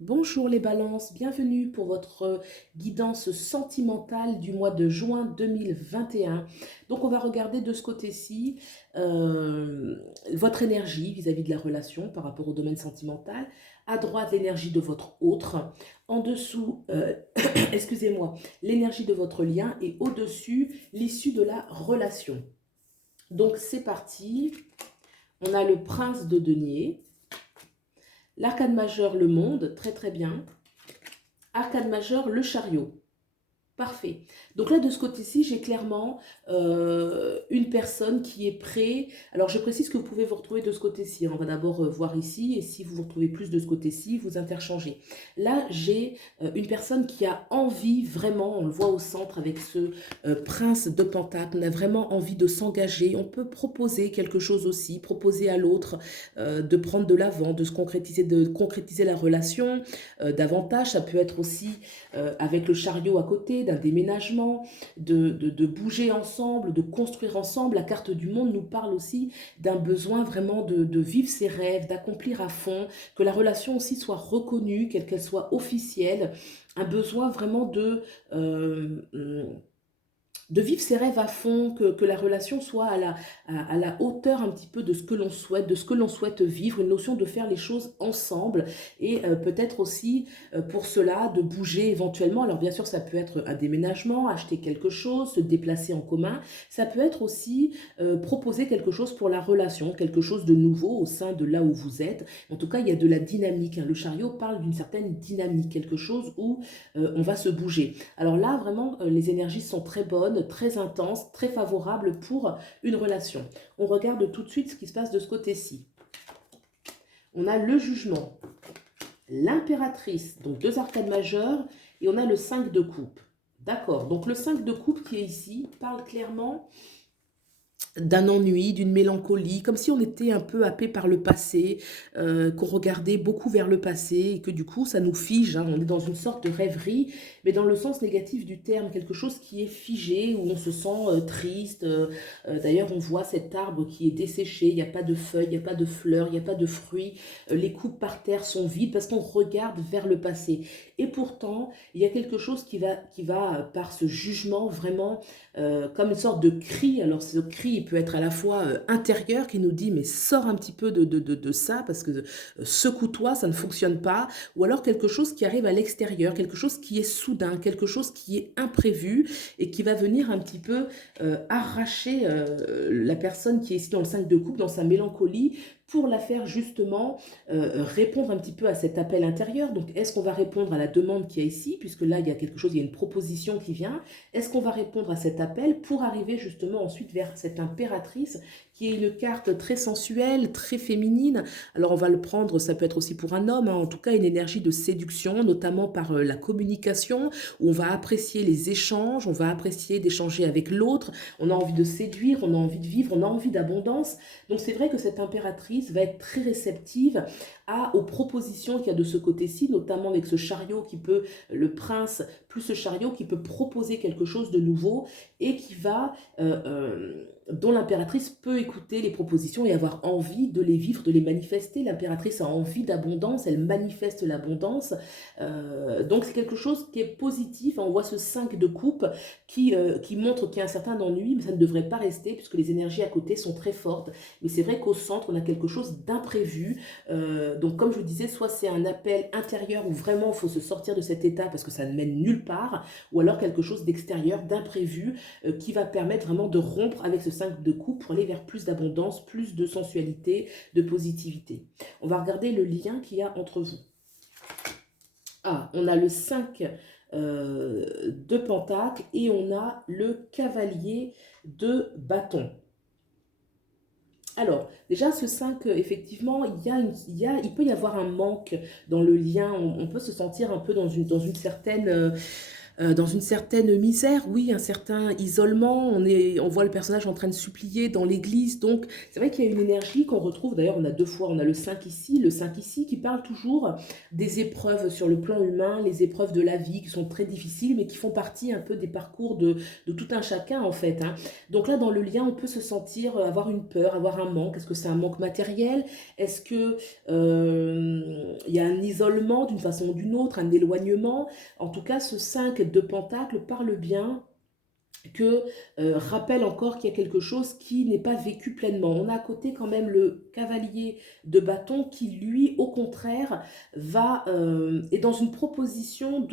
Bonjour les balances, bienvenue pour votre guidance sentimentale du mois de juin 2021. Donc on va regarder de ce côté-ci votre énergie vis-à-vis de la relation par rapport au domaine sentimental. À droite, l'énergie de votre autre. En dessous, excusez-moi, l'énergie de votre lien. Et au-dessus, l'issue de la relation. Donc c'est parti. On a le prince de denier. L'arcane majeur, le monde, très très bien. Arcane majeur, le chariot. Parfait. Donc là, de ce côté-ci, j'ai clairement une personne qui est prête. Alors, je précise que vous pouvez vous retrouver de ce côté-ci. On va d'abord voir ici, et si vous vous retrouvez plus de ce côté-ci, vous interchangez. Là, j'ai une personne qui a envie, vraiment, on le voit au centre avec ce prince de Pentacle, on a vraiment envie de s'engager. On peut proposer quelque chose aussi, proposer à l'autre de prendre de l'avant, de concrétiser la relation davantage. Ça peut être aussi avec le chariot à côté, d'un déménagement, de bouger ensemble, de construire ensemble. La carte du monde nous parle aussi d'un besoin vraiment de vivre ses rêves, d'accomplir à fond, que la relation aussi soit reconnue, qu'elle soit officielle, un besoin vraiment de vivre ses rêves à fond, que la relation soit à la hauteur un petit peu de ce que l'on souhaite, de ce que l'on souhaite vivre, une notion de faire les choses ensemble et peut-être aussi pour cela de bouger éventuellement. Alors bien sûr, ça peut être un déménagement, acheter quelque chose, se déplacer en commun. Ça peut être aussi proposer quelque chose pour la relation, quelque chose de nouveau au sein de là où vous êtes. En tout cas, il y a de la dynamique, hein. Le chariot parle d'une certaine dynamique, quelque chose où on va se bouger. Alors là, vraiment, les énergies sont très bonnes, très intenses, très favorables pour une relation. On regarde tout de suite ce qui se passe de ce côté-ci. On a le jugement, l'impératrice, donc deux arcades majeures, et on a le 5 de coupe. D'accord, donc le 5 de coupe qui est ici parle clairement d'un ennui, d'une mélancolie, comme si on était un peu happé par le passé, qu'on regardait beaucoup vers le passé et que du coup ça nous fige, hein. On est dans une sorte de rêverie, mais dans le sens négatif du terme, quelque chose qui est figé, où on se sent triste. D'ailleurs, on voit cet arbre qui est desséché, il n'y a pas de feuilles, il n'y a pas de fleurs, il n'y a pas de fruits, les coupes par terre sont vides parce qu'on regarde vers le passé. Et pourtant, il y a quelque chose qui va par ce jugement vraiment comme une sorte de cri. Alors ce cri il peut être à la fois intérieur qui nous dit mais sors un petit peu de ça parce que secoue-toi, ça ne fonctionne pas, ou alors quelque chose qui arrive à l'extérieur, quelque chose qui est soudain, quelque chose qui est imprévu et qui va venir un petit peu arracher la personne qui est ici dans le 5 de coupe, dans sa mélancolie, pour la faire justement répondre un petit peu à cet appel intérieur. Donc est-ce qu'on va répondre à la demande qu'il y a ici, puisque là il y a quelque chose, il y a une proposition qui vient. Est-ce qu'on va répondre à cet appel pour arriver justement ensuite vers cette impératrice qui est une carte très sensuelle, très féminine. Alors on va le prendre, ça peut être aussi pour un homme, hein, en tout cas une énergie de séduction, notamment par la communication, où on va apprécier les échanges, on va apprécier d'échanger avec l'autre, on a envie de séduire, on a envie de vivre, on a envie d'abondance. Donc c'est vrai que cette impératrice va être très réceptive aux propositions qu'il y a de ce côté-ci, notamment avec ce chariot qui peut, le prince, plus ce chariot qui peut proposer quelque chose de nouveau et qui va, dont l'impératrice peut écouter les propositions et avoir envie de les vivre, de les manifester. L'impératrice a envie d'abondance, elle manifeste l'abondance. Donc c'est quelque chose qui est positif. On voit ce 5 de coupe qui montre qu'il y a un certain ennui, mais ça ne devrait pas rester puisque les énergies à côté sont très fortes. Mais c'est vrai qu'au centre, on a quelque chose d'imprévu. Donc comme je vous disais, soit c'est un appel intérieur où vraiment il faut se sortir de cet état parce que ça ne mène nulle part, ou alors quelque chose d'extérieur, d'imprévu, qui va permettre vraiment de rompre avec ce 5 de coupe pour aller vers plus d'abondance, plus de sensualité, de positivité. On va regarder le lien qu'il y a entre vous. Ah, on a le 5 de Pentacle et on a le cavalier de bâton. Alors, déjà, ce 5, effectivement, il peut y avoir un manque dans le lien. On peut se sentir un peu dans une certaine dans une certaine misère, oui, un certain isolement. On voit le personnage en train de supplier dans l'église. Donc, c'est vrai qu'il y a une énergie qu'on retrouve. D'ailleurs, on a deux fois, on a le 5 ici, qui parle toujours des épreuves sur le plan humain, les épreuves de la vie qui sont très difficiles, mais qui font partie un peu des parcours de tout un chacun, en fait, hein. Donc là, dans le lien, on peut se sentir, avoir une peur, avoir un manque. Est-ce que c'est un manque matériel? Est-ce que il y a un isolement d'une façon ou d'une autre, un éloignement? En tout cas, ce 5 de Pentacle parle bien que rappelle encore qu'il y a quelque chose qui n'est pas vécu pleinement. On a à côté quand même le cavalier de bâton qui, lui, au contraire, est dans une proposition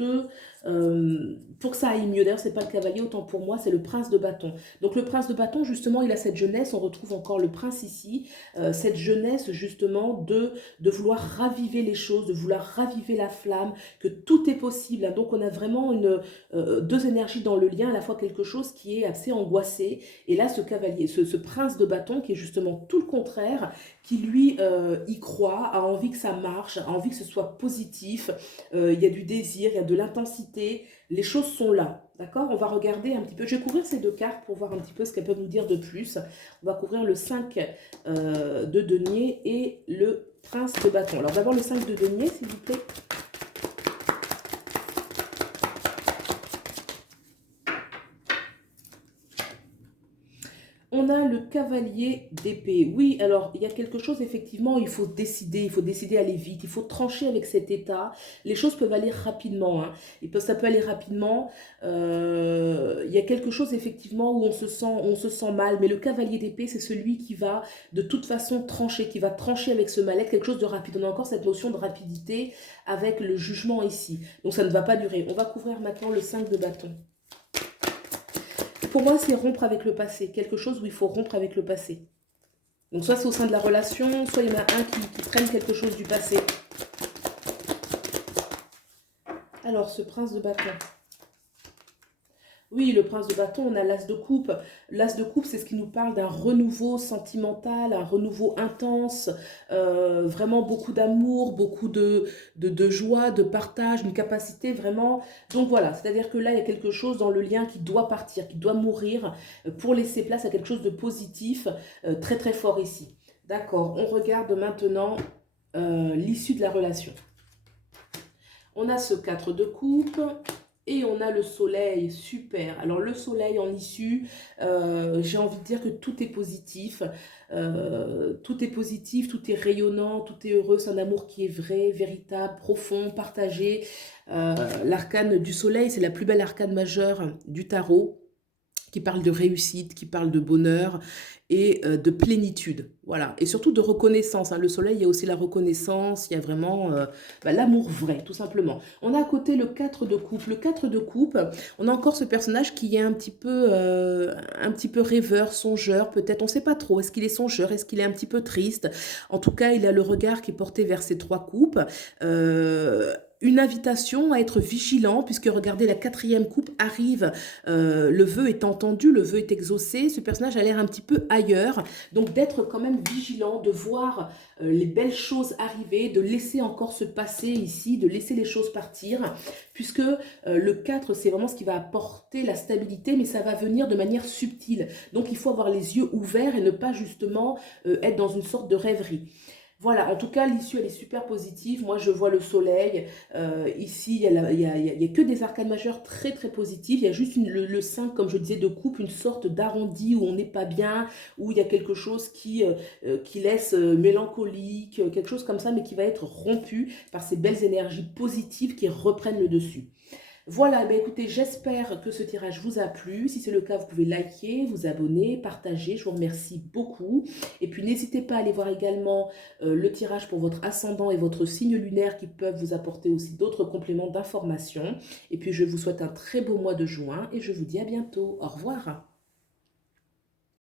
pour que ça aille mieux. D'ailleurs, c'est pas le cavalier, autant pour moi, c'est le prince de bâton. Donc le prince de bâton, justement, il a cette jeunesse, on retrouve encore le prince ici, cette jeunesse, justement, de vouloir raviver les choses, de vouloir raviver la flamme, que tout est possible, hein. Donc on a vraiment deux énergies dans le lien, à la fois quelque chose qui est assez angoissé, et là ce cavalier, ce prince de bâton qui est justement tout le contraire, qui lui y croit, a envie que ça marche, a envie que ce soit positif, il y a du désir, il y a de l'intensité, les choses sont là, d'accord? On va regarder un petit peu, je vais couvrir ces deux cartes pour voir un petit peu ce qu'elles peuvent nous dire de plus. On va couvrir le 5 de denier et le prince de bâton. Alors d'abord le 5 de denier, s'il vous plaît. On a le cavalier d'épée. Oui, alors il y a quelque chose, effectivement, il faut décider aller vite, il faut trancher avec cet état. Les choses peuvent aller rapidement, hein. Ça peut aller rapidement. Il y a quelque chose, effectivement, où on se sent mal, mais le cavalier d'épée, c'est celui qui va de toute façon trancher, qui va trancher avec ce mal-être, quelque chose de rapide. On a encore cette notion de rapidité avec le jugement ici. Donc ça ne va pas durer. On va couvrir maintenant le 5 de bâton. Pour moi, c'est rompre avec le passé. Quelque chose où il faut rompre avec le passé. Donc soit c'est au sein de la relation, soit il y en a un qui traîne quelque chose du passé. Alors, ce prince de bâton. Oui, le prince de bâton, on a l'as de coupe. L'as de coupe, c'est ce qui nous parle d'un renouveau sentimental, un renouveau intense, vraiment beaucoup d'amour, beaucoup de joie, de partage, une capacité vraiment. Donc voilà, c'est-à-dire que là, il y a quelque chose dans le lien qui doit partir, qui doit mourir pour laisser place à quelque chose de positif, très très fort ici. D'accord, on regarde maintenant l'issue de la relation. On a ce 4 de coupe. Et on a le soleil, super. Alors le soleil en issue, j'ai envie de dire que tout est positif. Tout est positif, tout est rayonnant, tout est heureux. C'est un amour qui est vrai, véritable, profond, partagé. L'arcane du soleil, c'est la plus belle arcane majeure du tarot, qui parle de réussite, qui parle de bonheur et de plénitude. Voilà. Et surtout de reconnaissance, hein. Le soleil, il y a aussi la reconnaissance, il y a vraiment l'amour vrai, tout simplement. On a à côté le 4 de coupe. Le 4 de coupe, on a encore ce personnage qui est un petit peu rêveur, songeur, peut-être, on ne sait pas trop. Est-ce qu'il est songeur? Est-ce qu'il est un petit peu triste? En tout cas, il a le regard qui est porté vers ces trois coupes. Une invitation à être vigilant, puisque regardez, la 4e coupe arrive, le vœu est entendu, le vœu est exaucé, ce personnage a l'air un petit peu ailleurs, donc d'être quand même vigilant, de voir les belles choses arriver, de laisser encore se passer ici, de laisser les choses partir, puisque le 4, c'est vraiment ce qui va apporter la stabilité, mais ça va venir de manière subtile, donc il faut avoir les yeux ouverts et ne pas justement être dans une sorte de rêverie. Voilà, en tout cas, l'issue, elle est super positive. Moi, je vois le soleil. Ici, il y a que des arcanes majeures très, très positives. Il y a juste le 5, comme je disais, de coupe, une sorte d'arrondi où on n'est pas bien, où il y a quelque chose qui laisse mélancolique, quelque chose comme ça, mais qui va être rompu par ces belles énergies positives qui reprennent le dessus. Voilà, ben écoutez, j'espère que ce tirage vous a plu. Si c'est le cas, vous pouvez liker, vous abonner, partager. Je vous remercie beaucoup. Et puis, n'hésitez pas à aller voir également le tirage pour votre ascendant et votre signe lunaire qui peuvent vous apporter aussi d'autres compléments d'information. Et puis, je vous souhaite un très beau mois de juin et je vous dis à bientôt. Au revoir.